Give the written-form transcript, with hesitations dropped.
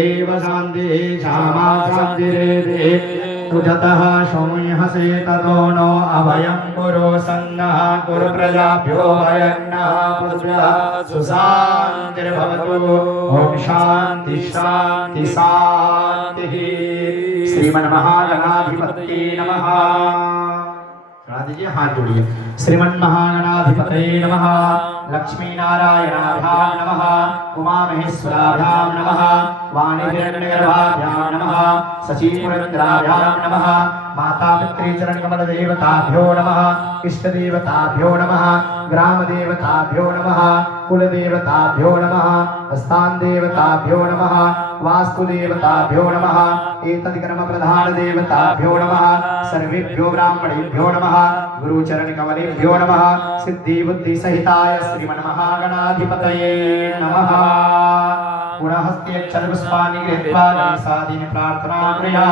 देव शान्ति क्षमा शान्तिरेति तुजतः सौम्यहसे ततो नो अभयं कुरु सन्नः कुरु प्रजाभ्यो भयन्नः पृथ्व्या सुशान्तिर्भवतु ॐ शान्ति शान्ति शान्तिः श्रीमन्महागणाधिपतये नमः। हाथ जोड़िए। श्रीमन्महागणाधिपतये नमः। लक्ष्मी नारायणाभ्यां नमः। उमा महेश्वराभ्यां नमः। वाणिज्यगर्भाभ्यां नमः। शचीपुरन्द्राभ्यां नमः। माता पितृचरण कमल देवताभ्यो नमः। इष्ट देवताभ्यो नमः। ग्राम देवताभ्यो नमः। कुल देवताभ्यो नमः। स्थान देवताभ्यो नमः। वास्तु देवताभ्यो नमः। एतद्कर्म प्रधान देवताभ्यो नमः। सर्वेभ्यो ब्राह्मणेभ्यो नमः। गुरुचरण कमलेभ्यो नमः। सिद्धि बुद्धि सहिताय श्रीमन्महागणाधिपतये नमः। पुनः हस्ते अक्षर पुष्पाणि गृहीत्वा गणेशादीन प्रार्थना क्रिया